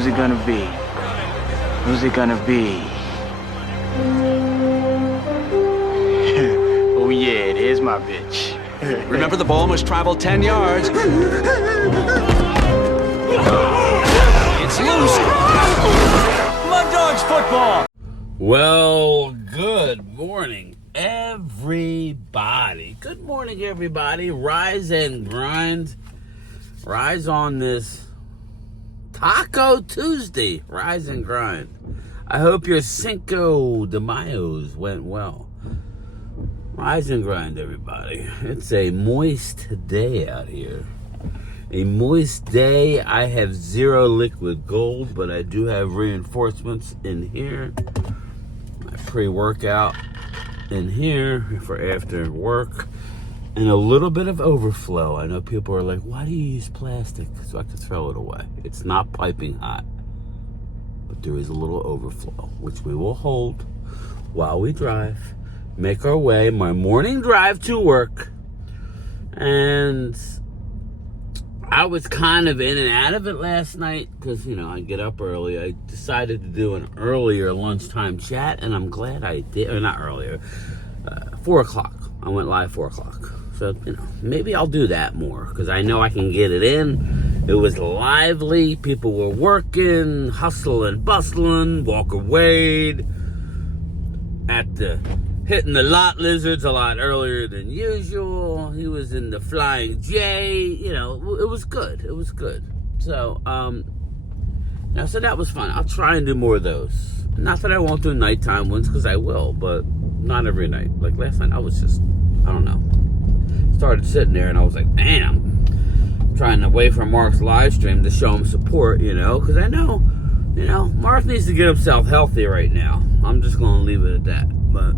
Who's it gonna be? Who's it gonna be? Oh yeah, there's my bitch. Remember, the ball must travel 10 yards. It's loose. Mud Dogs football. Well, good morning, everybody. Good morning, everybody. Rise and grind. Rise on this Taco Tuesday. Rise and grind. I hope your Cinco de Mayos went well. Rise and grind, everybody. It's a moist day out here. A moist day. I have zero liquid gold, but I do have reinforcements in here. My pre-workout in here for after work. And a little bit of overflow. I know people are like, why do you use plastic? So I can throw it away. It's not piping hot. But there is a little overflow, which we will hold while we drive. Make our way, my morning drive to work. And I was kind of in and out of it last night because, you know, I get up early. I decided to do an earlier lunchtime chat, and I'm glad I did. Or not earlier, 4 o'clock. I went live 4 o'clock. So, you know, maybe I'll do that more because I know I can get it in. It was lively. People were working, hustling, bustling. Walker Wade hitting the lot lizards a lot earlier than usual. He was in the Flying J. You know, it was good. It was good. So, so that was fun. I'll try and do more of those. Not that I won't do nighttime ones, because I will, but not every night. Like last night, I was just, I don't know. Started sitting there and I was like, damn. Trying to wait for Mark's live stream to show him support, you know, because I know, Mark needs to get himself healthy right now. I'm just going to leave it at that. But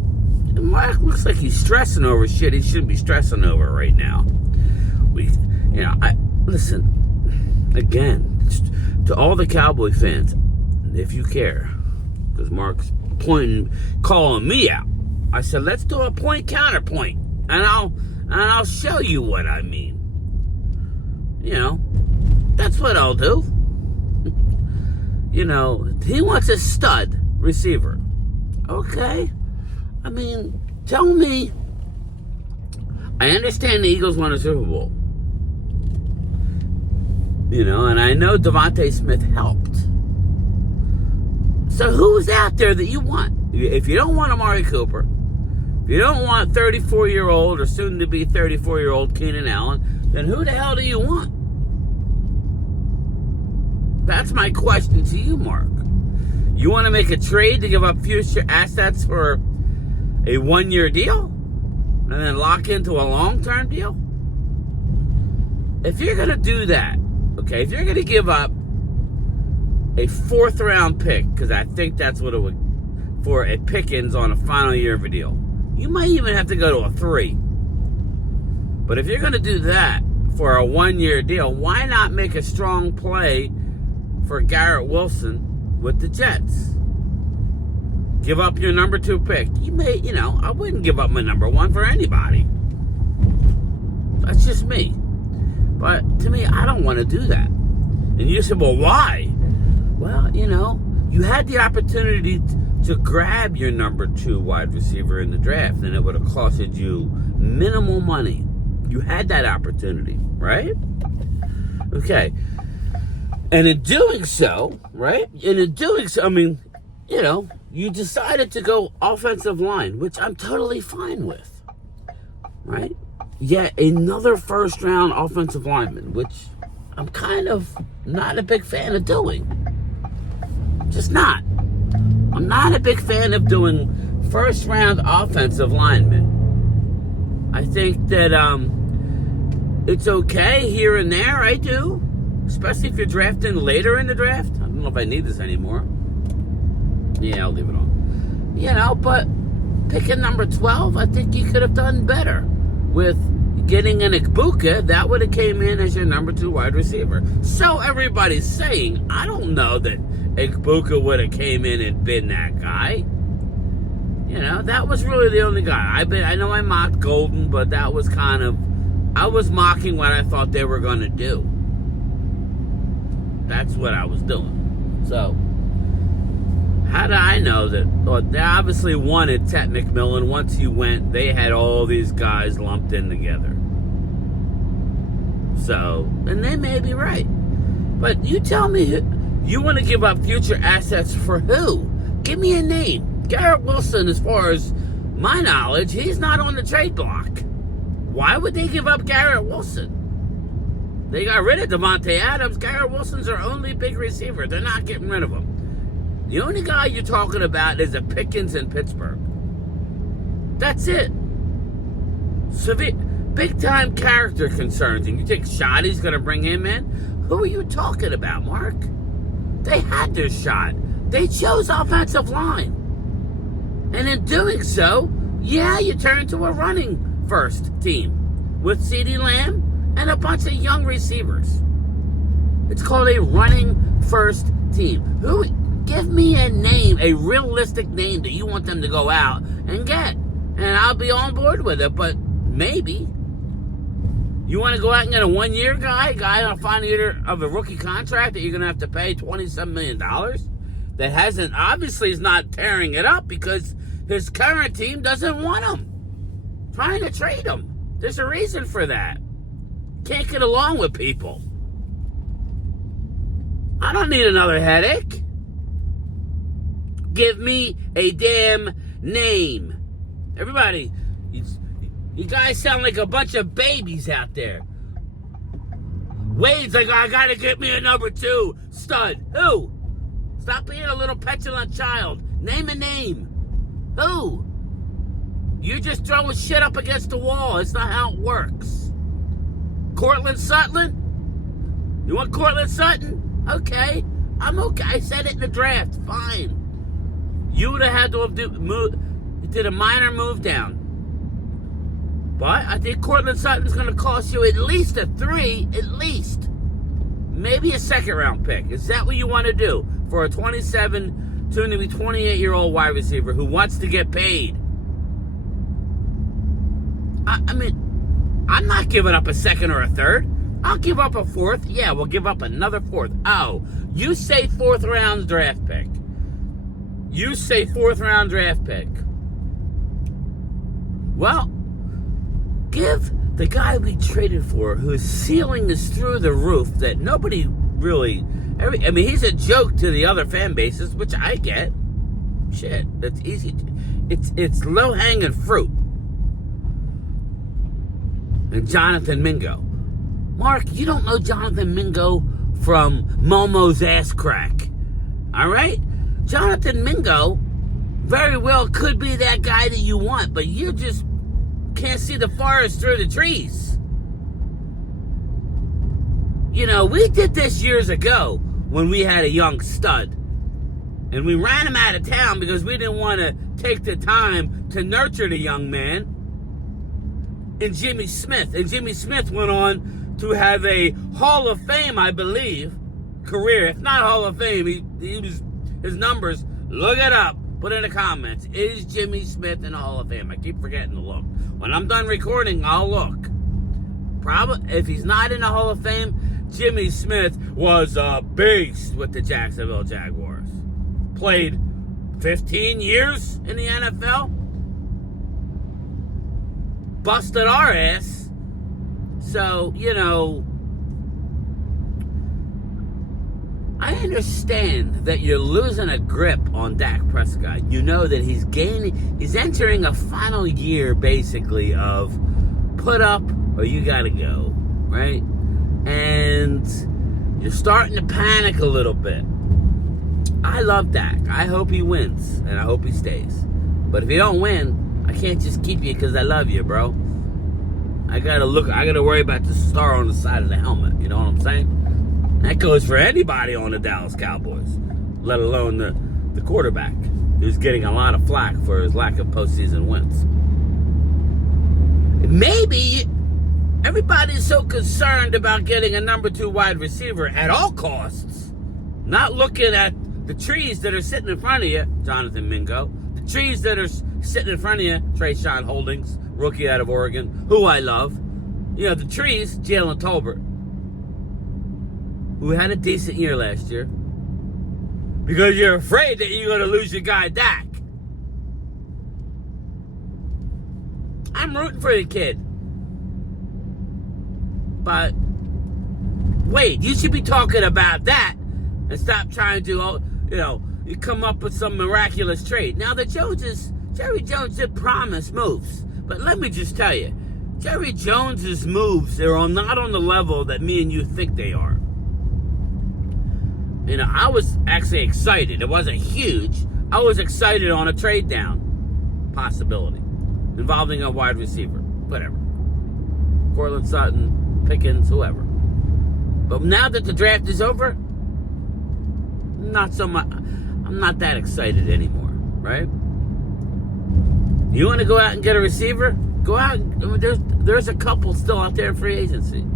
Mark looks like he's stressing over shit he shouldn't be stressing over right now. Listen, again, to all the Cowboy fans, if you care, because Mark's calling me out. I said, let's do a point counterpoint, and I'll show you what I mean. You know, that's what I'll do. You know, he wants a stud receiver. Okay. I mean, tell me. I understand the Eagles won a Super Bowl. You know, and I know Devontae Smith helped. So who's out there that you want? If you don't want Amari Cooper, if you don't want 34-year-old or soon-to-be 34-year-old Keenan Allen, then who the hell do you want? That's my question to you, Mark. You want to make a trade to give up future assets for a one-year deal and then lock into a long-term deal? If you're going to do that, okay, if you're going to give up a 4th-round pick, because I think that's what it would, for a Pickens on a final year of a deal, you might even have to go to a 3. But if you're going to do that for a one-year deal, why not make a strong play for Garrett Wilson with the Jets? Give up your number 2 pick. I wouldn't give up my number 1 for anybody. That's just me. But to me, I don't want to do that. And you said, well, why? Well, you had the opportunity to grab your number 2 wide receiver in the draft, and it would have costed you minimal money. You had that opportunity, right? Okay. And in doing so, right? You decided to go offensive line, which I'm totally fine with, right? Yet another 1st-round offensive lineman, which I'm kind of not a big fan of doing. Just not. I'm not a big fan of doing 1st-round offensive linemen. I think that it's okay here and there. I do. Especially if you're drafting later in the draft. I don't know if I need this anymore. Yeah, I'll leave it on. But picking number 12, I think you could have done better with getting an Igbuka. That would have came in as your number 2 wide receiver. So everybody's saying, I don't know that Igbuka would have came in and been that guy. That was really the only guy. I know I mocked Golden, but that was kind of, I was mocking what I thought they were going to do. That's what I was doing. So, how do I know that? Well, they obviously wanted Ted McMillan. Once he went, they had all these guys lumped in together. So, and they may be right. But you tell me, you want to give up future assets for who? Give me a name. Garrett Wilson, as far as my knowledge, he's not on the trade block. Why would they give up Garrett Wilson? They got rid of Devontae Adams. Garrett Wilson's their only big receiver. They're not getting rid of him. The only guy you're talking about is a Pickens in Pittsburgh. That's it. Big-time character concerns. And you think Shoddy's going to bring him in? Who are you talking about, Mark? They had their shot. They chose offensive line. And in doing so, yeah, you turn to a running first team with CeeDee Lamb and a bunch of young receivers. It's called a running first team. Give me a name, a realistic name that you want them to go out and get. And I'll be on board with it, but maybe. You want to go out and get a one-year guy on a final year of a rookie contract that you're going to have to pay $27 million? That hasn't, obviously is not tearing it up because his current team doesn't want him. Trying to trade him. There's a reason for that. Can't get along with people. I don't need another headache. Give me a damn name. Everybody, you guys sound like a bunch of babies out there. Wade's like, I gotta get me a number 2 stud. Who? Stop being a little petulant child. Name a name. Who? You're just throwing shit up against the wall. It's not how it works. Cortland Sutton? You want Cortland Sutton? Okay. I'm okay. I said it in the draft. Fine. You would have had to have did a minor move down. But I think Cortland Sutton's going to cost you at least a 3, at least. Maybe a second-round pick. Is that what you want to do for a 27, soon to be 28-year-old wide receiver who wants to get paid? I mean, I'm not giving up a second or a third. I'll give up a 4th. Yeah, we'll give up another 4th. Oh, you say 4th-round draft pick. You say 4th-round draft pick. Well, give the guy we traded for, whose ceiling is through the roof, that nobody really... I mean, he's a joke to the other fan bases, which I get. Shit, that's easy. It's low-hanging fruit. And Jonathan Mingo. Mark, you don't know Jonathan Mingo from Momo's ass crack. All right? Jonathan Mingo very well could be that guy that you want, but you just can't see the forest through the trees. You know, we did this years ago when we had a young stud. And we ran him out of town because we didn't want to take the time to nurture the young man. And Jimmy Smith. And Jimmy Smith went on to have a Hall of Fame, I believe, career. If not Hall of Fame, he was... His numbers, look it up. Put in the comments. Is Jimmy Smith in the Hall of Fame? I keep forgetting to look. When I'm done recording, I'll look. Probably, if he's not in the Hall of Fame, Jimmy Smith was a beast with the Jacksonville Jaguars. Played 15 years in the NFL. Busted our ass. So, you know... I understand that you're losing a grip on Dak Prescott. You know that he's entering a final year, basically, of put up or you gotta go, right? And you're starting to panic a little bit. I love Dak. I hope he wins, and I hope he stays. But if you don't win, I can't just keep you because I love you, bro. I gotta worry about the star on the side of the helmet, you know what I'm saying? That goes for anybody on the Dallas Cowboys, let alone the quarterback, who's getting a lot of flack for his lack of postseason wins. Maybe everybody's so concerned about getting a number 2 wide receiver at all costs, not looking at the trees that are sitting in front of you, Jonathan Mingo, the trees that are sitting in front of you, Trayshawn Holdings, rookie out of Oregon, who I love. You know, the trees, Jalen Tolbert, who had a decent year last year. because you're afraid that you're going to lose your guy Dak. I'm rooting for the kid. But wait, you should be talking about that and stop trying to, you come up with some miraculous trade. Now, Jerry Jones did promise moves. But let me just tell you, Jerry Jones's moves, they're not on the level that me and you think they are. I was actually excited. It wasn't huge. I was excited on a trade down possibility involving a wide receiver. Whatever. Cortland Sutton, Pickens, whoever. But now that the draft is over, not so much. I'm not that excited anymore, right? You want to go out and get a receiver? Go out. There's a couple still out there in free agency.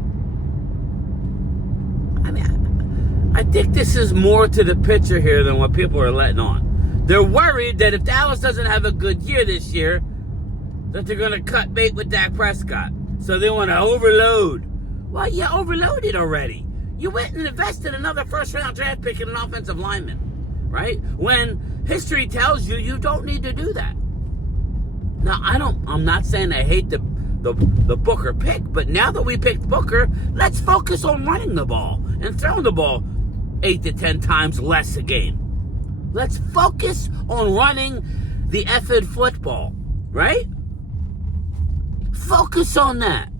I think this is more to the picture here than what people are letting on. They're worried that if Dallas doesn't have a good year this year, that they're going to cut bait with Dak Prescott. So they want to overload. Well, you overloaded already. You went and invested another first-round draft pick in an offensive lineman, right? When history tells you you don't need to do that. Now, I'm not saying I hate the Booker pick, but now that we picked Booker, let's focus on running the ball and throwing the ball 8 to 10 times less a game. Let's focus on running the effing football, right? Focus on that.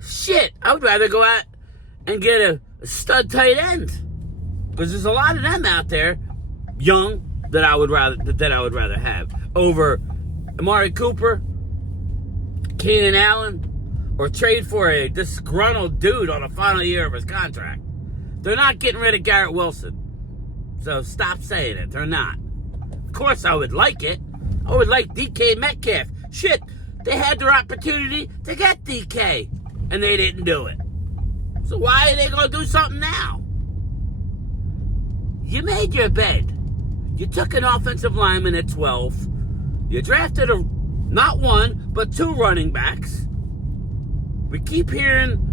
Shit, I would rather go out and get a stud tight end, because there's a lot of them out there, young, that I would rather have over Amari Cooper, Keenan Allen, or trade for a disgruntled dude on the final year of his contract. They're not getting rid of Garrett Wilson, so stop saying it. They're not. Of course, I would like it. I would like DK Metcalf. Shit, they had their opportunity to get DK, and they didn't do it. So why are they going to do something now? You made your bed. You took an offensive lineman at 12. You drafted not one, but 2 running backs. We keep hearing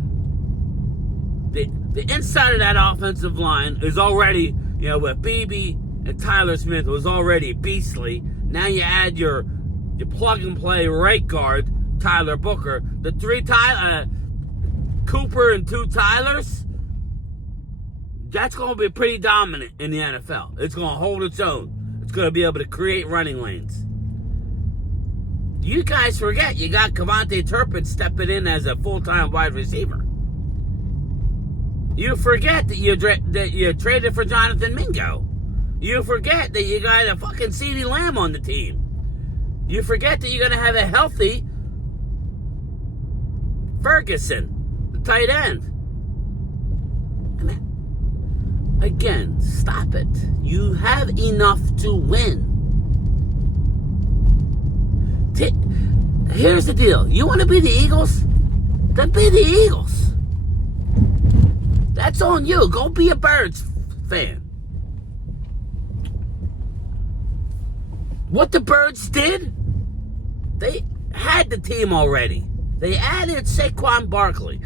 the inside of that offensive line is already, with Beebe and Tyler Smith was already beastly. Now you add your plug-and-play right guard, Tyler Booker. The 3 Cooper and 2 Tylers, that's going to be pretty dominant in the NFL. It's going to hold its own. It's going to be able to create running lanes. You guys forget you got Kevontae Turpin stepping in as a full-time wide receiver. You forget that you traded for Jonathan Mingo. You forget that you got a fucking CeeDee Lamb on the team. You forget that you're going to have a healthy Ferguson, the tight end. Again, stop it. You have enough to win. Here's the deal. You want to be the Eagles? Then be the Eagles. That's on you. Go be a Birds fan. What the Birds did, they had the team already. They added Saquon Barkley.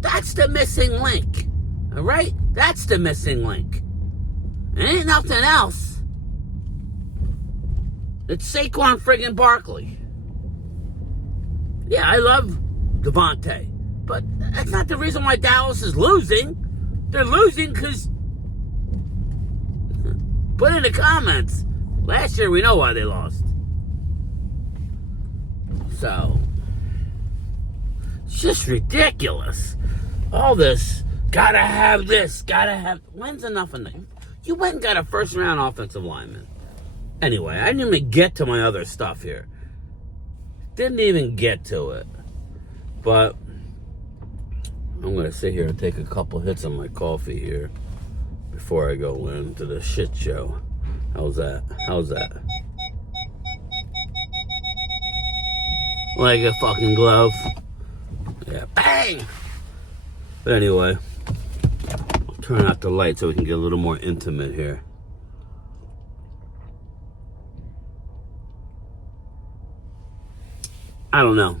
That's the missing link. All right? That's the missing link. It ain't nothing else. It's Saquon friggin' Barkley. Yeah, I love Devontae, but that's not the reason why Dallas is losing. They're losing because, put in the comments, last year we know why they lost. So, it's just ridiculous. All this, gotta have this, gotta have, when's enough enough? You went and got a first-round offensive lineman. Anyway, I didn't even get to my other stuff here. Didn't even get to it. But I'm going to sit here and take a couple hits on my coffee here before I go into the shit show. How's that? Like a fucking glove. Yeah, bang! But anyway, I'll turn out the light so we can get a little more intimate here. I don't know.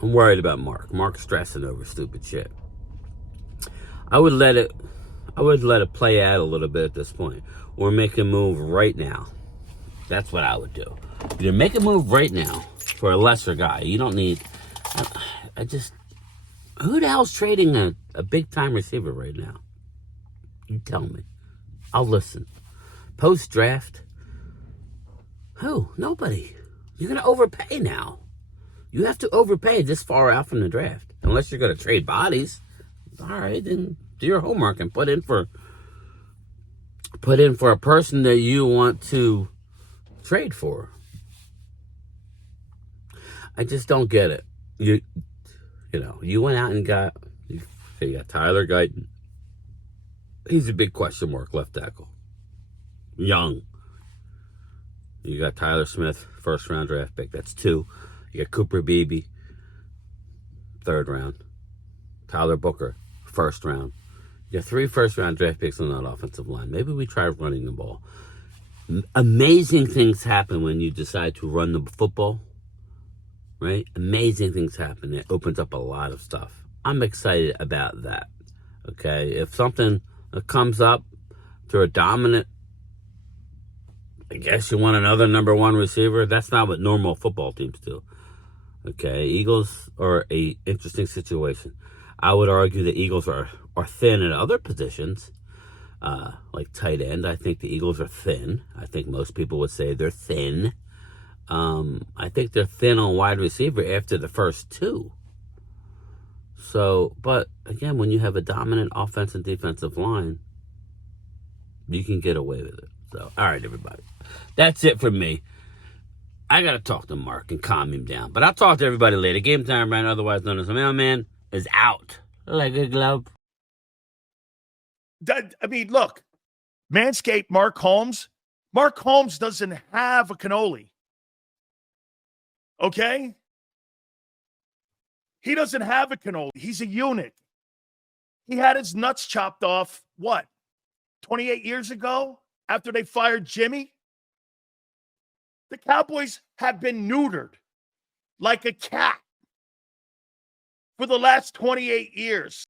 I'm worried about Mark. Mark's stressing over stupid shit. I would let I would let it play out a little bit at this point, or make a move right now. That's what I would do. Either make a move right now for a lesser guy. You don't need. Who the hell's trading a big time receiver right now? You tell me. I'll listen. Post draft. Who? Nobody. You're gonna overpay now. You have to overpay this far out from the draft, unless you're gonna trade bodies. All right, then do your homework and put in for a person that you want to trade for. I just don't get it. You went out and got Tyler Guyton. He's a big question mark left tackle. Young. You got Tyler Smith, first round draft pick. That's 2. You got Cooper Beebe, 3rd round. Tyler Booker, 1st round. You got 3 first-round draft picks on that offensive line. Maybe we try running the ball. Amazing things happen when you decide to run the football, right? Amazing things happen. It opens up a lot of stuff. I'm excited about that, okay? If something comes up through a dominant, I guess you want another number 1 receiver. That's not what normal football teams do, okay? Eagles are a interesting situation. I would argue the Eagles are thin at other positions, like tight end. I think the Eagles are thin. I think most people would say they're thin. I think they're thin on wide receiver after the first 2. So, but again, when you have a dominant offense and defensive line, you can get away with it. So, all right, everybody. That's it for me. I got to talk to Mark and calm him down. But I'll talk to everybody later. Game Time Brian, otherwise known as the Mailman, is out. Like a glove. I mean, look, Manscaped, Mark Holmes. Mark Holmes doesn't have a cannoli. Okay? He doesn't have a cannoli. He's a unit. He had his nuts chopped off, 28 years ago after they fired Jimmy? The Cowboys have been neutered like a cat for the last 28 years.